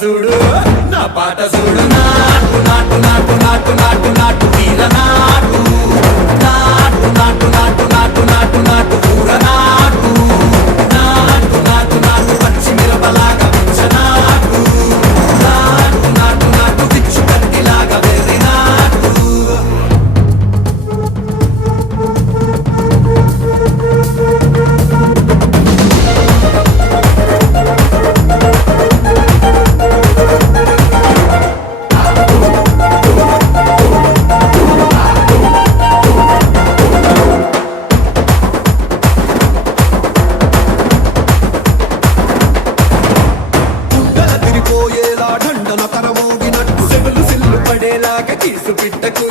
చూడు నా పాట చూడు నాటు నాటు నాటు నాటు నాటు నాటు తీర నాటు నాటు నాటు నాటు నాటు నాటు నాటు కూర నాటు నాటు నాటు నాటు పచ్చి మిరపలాగా పిచ్చ నాటు నాటు నాటు నాటు పిచ్చు కత్తిలాగా వెర్రి నాటు దండన కరమోగినట్టు సెవులు సిల్లు పడేలాగా కీసు పిట్టకు